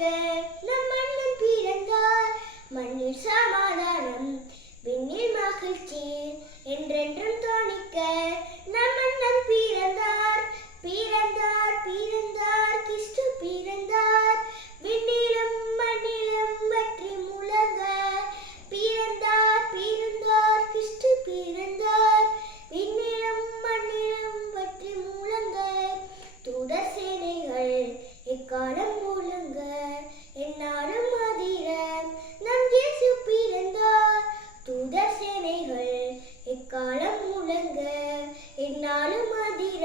பார்த்து நம் மண்ணில் பிறந்தார். மண்ணில் சமாதானம் விண்ணில் மகிழ்ச்சி என்றென்றும் தோணிக்க நம் மன்னன் பிறந்தார். பிறந்தார் பிறந்தார் கிறிஸ்து பிறந்தார். விண்ணிலும் மண்ணிலும் பற்றி முழங்க. பிறந்தார் பிறந்தார் கிறிஸ்து பிறந்தார். மதிர